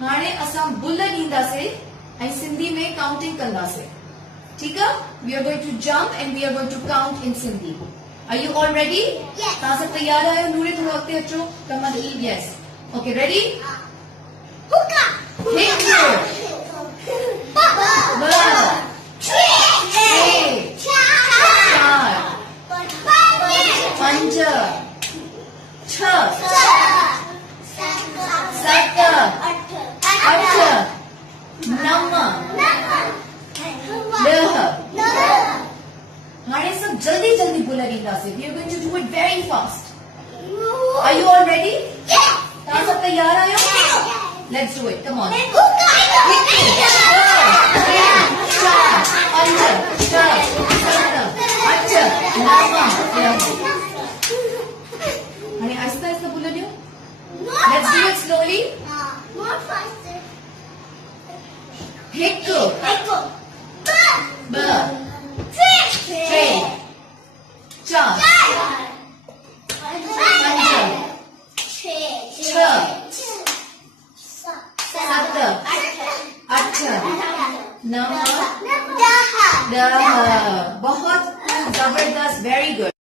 हाणे असां बुल ॾींदासीं ऐं सिंधी में काउंटिंग कंदासीं ठीक है we are going to jump and we are going to count in Sindhi are you all ready yes तव्हां सब तैयार आहियो नूरे थोरो अॻिते अचो कमल yes okay ready हुक्का हिक ब ब टे चार पंज छह सत अठ नव ॾह हाणे सब जल्दी जल्दी बुल ॾींदासीं we are going to do it very fast are you all ready तव्हां सब तैयार आहियो let's do it come on हाणे आहिस्ता आहिस्ता बुल ॾियो let's do it slowly हिक ब टे चार पंज छह सत अठ नव ॾह बहुत जबरदस्त very good